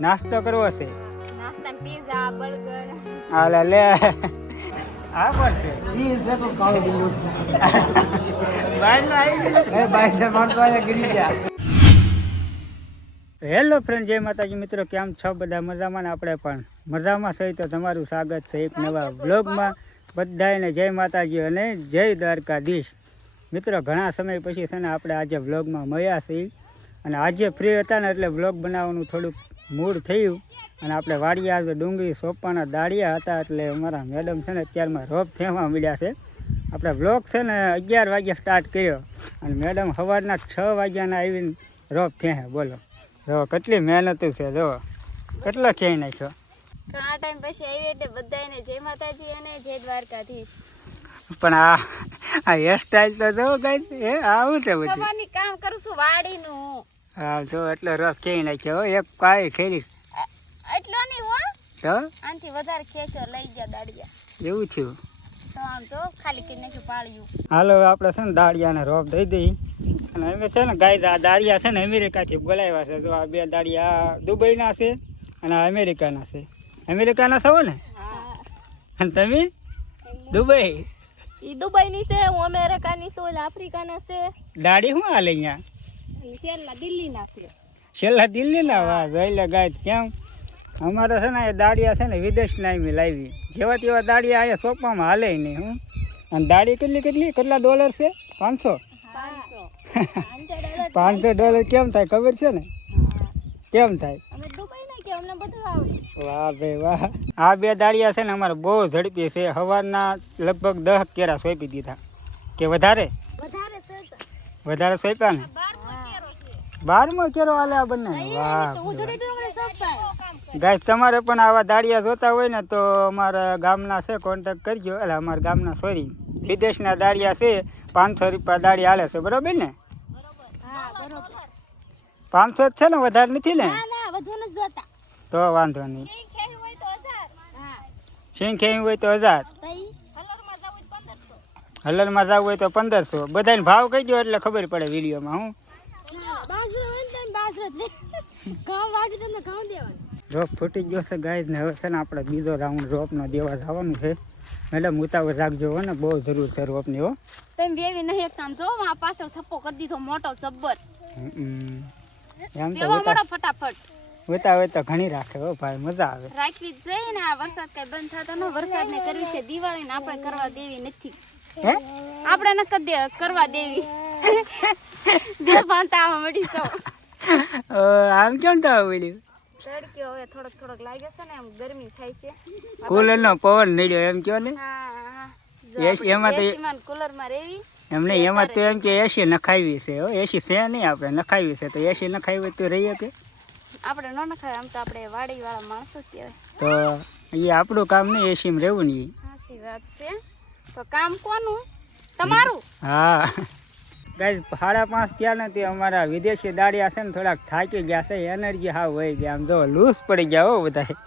નાસ્તો કરવો છે? નાસ્તા પીઝા બર્ગર હાલે લે. આ પણ છે? ઈ છે તો કાળો બિલ્લું. બહારનો આવી ગયો. એ બાઈક માણસો આયા ગીરી ગયા. હેલો ફ્રેન્ડ જય માતાજી. મિત્રો કેમ છો? બધા મજામાં ને આપણે પણ? મજામાં છે તો તમારું સ્વાગત છે એક નવા વ્લોગમાં. બધાને જય માતાજી અને જય દ્વારકાધીશ. મિત્રો ઘણા સમય પછી છે ને આપણે આજે વ્લોગમાં મળ્યા છીએ. અને આજે ફ્રી હતા ને એટલે વ્લોગ બનાવવાનું થોડુંક મૂડ થયું. અને આપણે વાડિયા આજે ડુંગળી સોંપવાના દાળિયા હતા એટલે અમારા મેડમ છે ને અત્યારમાં રોપ થેવા મળ્યા છે. આપણે વ્લોગ છે ને અગિયાર વાગ્યા સ્ટાર્ટ કર્યો. અને મેડમ સવારના છ વાગ્યાના આવીને રોપ થયા બોલો. જો કેટલી મહેનત છે જો. કેટલો ખેઈ નાખ્યો? ઘણા ટાઈમ પછી આવી એટલે બધાને જય માતાજી અને જય દ્વારકાધીશ. પણ આ આ હેરસ્ટાઈલ તો જો ગાઈ એ આવું છે બધું. કામ કરું છું વાડીનું. હા જો એટલો રસ ક્યાંય નાખ્યો. એક કાંઈ ખેરીશ. એટલો નહીં હો. તો આનાથી વધારે ખેંચો લઈ ગયા દાડિયા. એવું થયું તો આમ જો ખાલી કરી નાખ્યું પાળ્યું. હાલો આપણે છે ને દાળિયાને રોપ દઈ દઈ અને અમે છે ને ગાય દાળિયા છે ને અમેરિકાથી બોલાવ્યા છે. જો આ બે દાળિયા દુબઈના છે અને અમેરિકાના છે. અમેરિકાના છો ને? અને તમે? દુબઈ? ઈ દુબઈની છે હું અમેરિકાની છું આફ્રિકા આફ્રિકાના છે. દાડી શું હાલે અહીંયા? છેલ્લા દિલ્હીના છે. છેલ્લા દિલ્હીના? વાહ જોઈ લે ગાય કેમ? અમારે છે ને એ દાડિયા છે ને વિદેશના એમ લાવી. જેવા તેવા દાળિયા અહીંયા સોપામાં હાલે નહીં હું. અને દાડી કેટલી કેટલી? કેટલા ડોલર છે? પાંચસો? પાંચસો ડોલર કેમ થાય? ખબર છે ને? કેમ થાય અમે દુબઈ ના કે અમને બધું આવડે વાહ ભાઈ વાહ. આ બે દાળિયા છે ને અમારે બહુ ઝડપી છે. સવારના લગભગ દસ કેરા સોંપી દીધા. કે વધારે? વધારે સોંપ્યા ને? બારમો કેરો હાલે આ બંને? વાહ ગાઈસ તમારે પણ આવા દાળિયા જોતા હોય ને તો અમારા ગામના છે કોન્ટેક કરજો. એટલે અમારા ગામના સોરી વિદેશના દાળિયા છે. પાંચસો રૂપિયા દાળી હાલે છે. બરોબર ને? પાંચસો જ છે ને? વધારે નથી ને? ના ના વધુ નથી જોતા. તો વાંધો નહીં. સિંગ ખેવી હોય તો હજાર. હલરમાં જવું હોય તો પંદરસો. બધાને ભાવ કહી દો એટલે ખબર પડે વિડીયોમાં હું? રોપ ફૂટી ગયો છે ગાય ને હવે છે ને આપણે બીજો રાઉન્ડ રોપનો દેવા જવાનું છે. મેડમ ઉતાવળ રાખજો હો ને બહુ જરૂર છે રોપની હો. તમે બેવી નહીં એક કામ જો આ પાછળ થપ્પો કરી દીધો મોટો જબ્બર. એમ તો ફટાફટ. ઉતાવળ વેતા ઘણી રાખે હો ભાઈ મજા આવે. રાખવી જોઈએ ને આ વરસાદ કઈ બંધ થતો ન વરસાદ ને કરવી છે દિવાળી ને આપણે કરવા દેવી નથી. હે? આપણે ન કદે કરવા દેવી. બે પાંતા આવા મળી સૌ આમ કેમ તો આવડ્યું તડક્યો હવે થોડોક થોડોક લાગે છે ને એમ ગરમી થાય છે. કુલર નો પવન નડ્યો એમ કયો ને? એમાં તો કુલરમાં રેવી. એમને એમાં તો એમ કે એસી નખાવી છે એસી છે નહીં આપણે નખાવી છે. તો એસી નખાવી તો રહીએ કે આપણે ન નખાય આમ તો આપણે વાડી વાળા માણસો કહેવાય. તો એ આપણું કામ નહીં એસીમ રહેવું નહીં. સાચી વાત છે. તો કામ કોનું? તમારું? હા. ગાઈઝ સાડા પાંચ થયા નથી અમારા વિદેશી દાડિયા છે ને થોડાક થાકી ગયા છે એનર્જી હા વહી ગયા આમ જો લૂઝ પડી ગયા હો બધા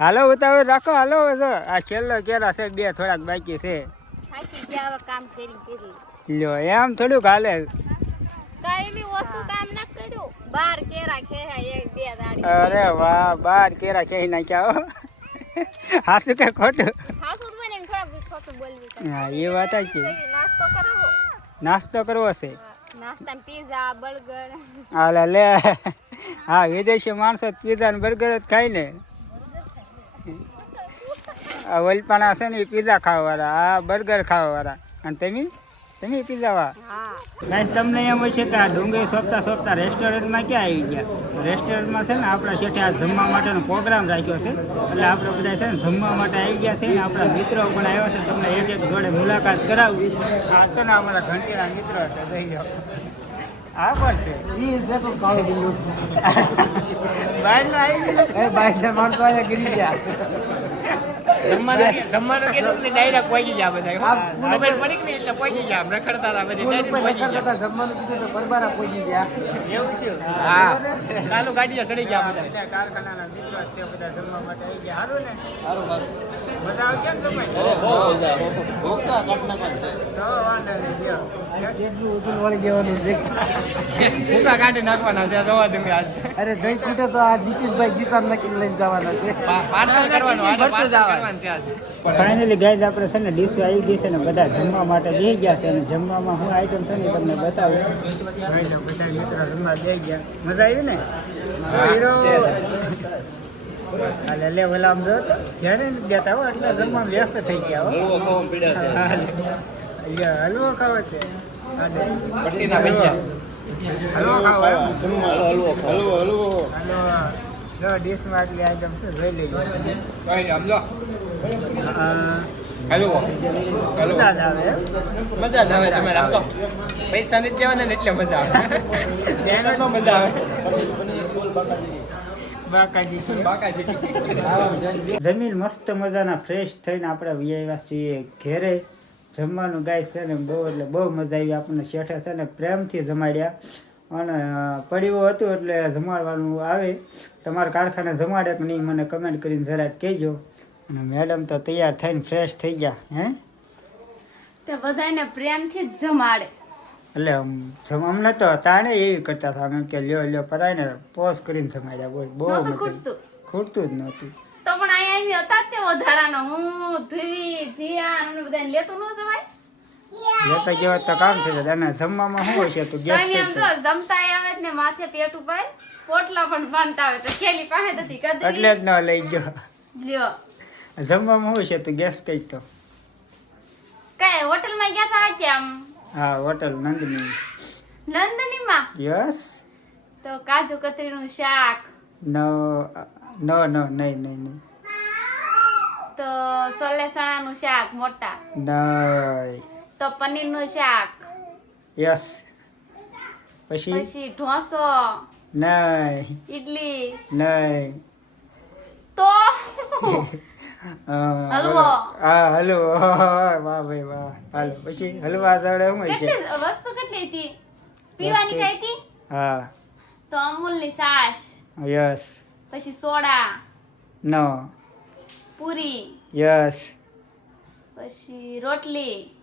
હાલો ઉતાવળ રાખો હાલો આ છેલ્લો કેરા છે બે થોડાક બાકી છે. થાકી ગયા કામ કરી કરી. લ્યો એમ થોડુંક હાલે. અરે વાહ બાર કેરા કહી નાખ્યા હાસું કે ખોટું. હા એ વાત છે. નાસ્તો કરાવો? છે? હાલે લે. હા વિદેશી માણસો પીઝા ને બર્ગર જ ખાય ને. વલપાણા છે ને એ પીઝા ખાવાવાળા. આ બર્ગર ખાવાવાળા. અને તમે? તમે પીઝા વા ગાઈસ તમને એમ હોય છે કે આ ડુંગળી સોંપતા સોંપતા રેસ્ટોરન્ટમાં ક્યાં આવી ગયા? રેસ્ટોરન્ટમાં છે ને આપણા શેઠે આ જમવા માટેનો પ્રોગ્રામ રાખ્યો છે. એટલે આપણે બધા છે ને જમવા માટે આવી ગયા છે ને આપણા મિત્રો પણ આવ્યા છે. તમને એક એક જોડે મુલાકાત કરાવવી આ તો ને અમારા ઘંટીના મિત્રો છે જઈ જાઓ. આ પણ છે? ઈ છે તો કાળો બિલ્લું. બહારના આવી ગયા? એ માણસો ગીરી ગયા. જમવાનું જમવાનું કીધું ને ડાયરેક્ટ પહોંચી ગયા બધા. મોબાઈલ પડી ને એટલે પહોંચી ગયા રખડતા હતા બધી ફોન direct ઉપર પહોંચી રખડતા હતા, જમવાનું કીધું તો બરબારા પહોંચી ગયા. એવું છે? હા. ચાલુ ગાડીએ ચડી ગયા બધા. બધા કારખાનાના મિત્રો જ બધા જમવા માટે આવી ગયા. સારું ને? સારું સારું મજા આવશે ને જમાઈ ભોગતા કાટના પણ છે તો વાંધો નહીં લ્યો. કેટલું વળી દેવાનું છે. ભૂકા કાઢી નાખવાના છે જોવા તમે આજ. અરે દહીં ખૂટે તો આ જીતીશભાઈ દિશા નક્કી લઈને જવાના છે. પાર્સલ કરવાનું ભરતું પાર્સલ જવાનું. છે આજે? ફાઇનલી ગાઈઝ આપણે છે ને ડીશ આવી ગઈ છે ને બધા જમવા માટે જઈ ગયા છે અને જમવામાં શું આઈટમ છે ને તમને બતાવું. બધા મિત્રો જમવા જઈ ગયા મજા આવી ને? હીરો. હાલે લે ઓલા આમ જો જ્યારે ગયા હો એટલે જમવા વ્યસ્ત થઈ ગયા હો. હલવો ખાવો છે. હલવો ખાવો હલવો હલવો હલવો હલવો જો ડીશમાં આટલી આઈટમ છે જોઈ લેજો. કઈ સમજો હા. મજા જ આવે. મજા જ આવે તમે આમ પૈસા નથી દેવાના ને એટલે મજા આવે. ત્યાં મજા આવે. બાકાજી છે. બાકાજી. જમીન મસ્ત મજાના ફ્રેશ થઈને આપણે વ્યાવ્યા છીએ ઘેરે. જમવાનું ગાય છે ને બહુ એટલે બહુ મજા આવી. આપણને શેઠે છે ને પ્રેમથી જમાડ્યા. અને પડ્યું હતું એટલે જમાડવાનું આવે. તમારા કારખાને જમાડે કે નહીં મને કમેન્ટ કરીને જરાક કહેજો. અને મેડમ તો તૈયાર થઈને ફ્રેશ થઈ ગયા હે? તે બધાને પ્રેમથી જ જમાડે. એટલે અમને તો તાણે એવી કરતા હતા. અમે કે લ્યો લ્યો પરાય ને પોઝ કરીને જમાડ્યા બોલ બહુ ખૂટતું. જ નહોતું. તો પણ અહીંયા આવી હતા તે વધારાનો. હું ધ્રુવી જીયા અમને બધાને લેતું ન જવાય. લેતા જેવા તો કામ છે દાદા. જમવામાં શું હોય છે તો? ગેસ છે જમતા આવે ને માથે પેટ ઉપર પોટલા પણ બાંધતા આવે તો ખેલી પાસે નથી એટલે જ ન લઈ ગયો. લ્યો જમવામાં શું છે તો? ગેસ કઈ તો. કઈ હોટલમાં ગયા તા કે આમ? હા હોટલ નંદની. માં યસ. તો કાજુ કતરી નું શાક. નો નો નો નહીં નહીં નહીં તો સોલે ચણાનું શાક મોટા. નહીં તો પનીરનું શાક. યસ. પછી? પછી ઢોસો. નહીં. ઈડલી. નહીં. તો? હા, હલવો. હા હલવો. વાહ ભાઈ વાહ. હાલો પછી? હલવા જોડે શું છે? વસ્તુ કેટલી હતી? પીવાની કઈ હતી? હા. તો અમૂલની સાસ યસ. પછી સોડા. નો. પૂરી. યસ. પછી રોટલી.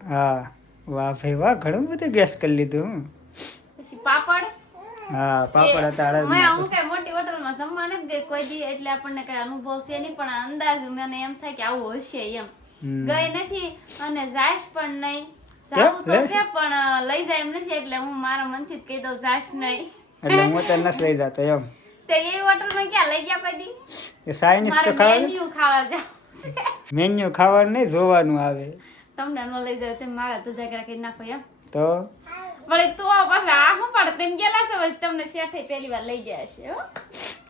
હા. વાહ ભાઈ વાહ ઘણું બધું ગેસ કરી લીધું પછી પાપડ? હા પાપડ હતા મેં હું કે મોટી હોટલમાં જમવા નથી ગઈ કોઈ દી એટલે આપણને કઈ અનુભવ છે નહીં પણ અંદાજ મને એમ થાય કે આવું હશે એમ. ગઈ નથી અને જાશ પણ નહીં. કેમ? તો છે પણ લઈ જાય એમ નથી એટલે હું મારા મનથી જ કહી દઉં જાશ નહીં. એટલે હું તો નથી લઈ જતો એમ. તે એ હોટલમાં ક્યાં લઈ ગયા દી? એ સાયન્સ તો મેન્યુ ખાવા મેન્યુ ખાવાનું નહીં જોવાનું આવે. તમને ન લઈ જાય તે મારા તો જાગરા કરી નાખો એમ તો? વળી તો પાછા. આ પડે? તેમ ગયેલા છે તમને શેઠે પહેલી વાર લઈ ગયા છે હો?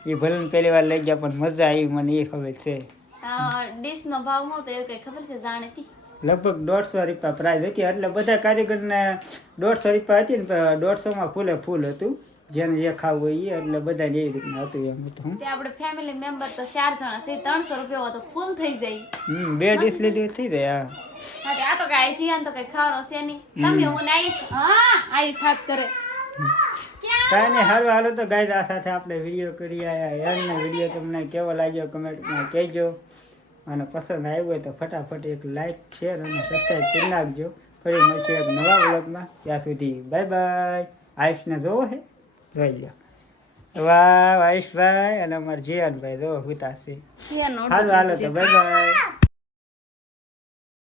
એ ભલે પહેલી વાર લઈ ગયા પણ મજા આવી મને એ ખબર છે. ડીશ નો ભાવ શું તો એવું કઈ ખબર છે જાણેતી? લગભગ દોઢસો રૂપિયા પ્રાઇસ હતી એટલે બધા કારીગરને દોઢસો રૂપિયા હતી ને દોઢસો દોઢસોમાં ફૂલે ફૂલ હતું. જેને જે ખાવું હોય એ એટલે બધાને એવી રીતના હતું એમ હતું તે આપણે ફેમિલી મેમ્બર તો ચાર જણા છે ત્રણસો રૂપિયા હોય તો ફૂલ થઈ જાય. હમ બે ડીશ લીધી થઈ જાય હા. આ તો કઈ જીયાન તો કઈ ખાવાનો છે નહીં. તમે હું આવીશ હા આવીશ હાથ કરે. કઈ કાંઈ નહીં હાલો હાલો તો ગાઈઝ આ સાથે આપણે વીડિયો કરી આવ્યા યારનો વીડિયો તમને કેવો લાગ્યો કમેન્ટમાં કહેજો. અને પસંદ આવ્યો હોય તો ફટાફટ એક લાઈક શેર અને સબસ્ક્રાઈબ કરી નાખજો. ફરી મળશે એક નવા બ્લોગમાં ત્યાં સુધી બાય બાય આયુષને જોવો હે. જોઈ લો વાહ આયુષભાઈ અને અમારા જીવનભાઈ જોવો હુતા છે. હાલો હાલો તો બાય બાય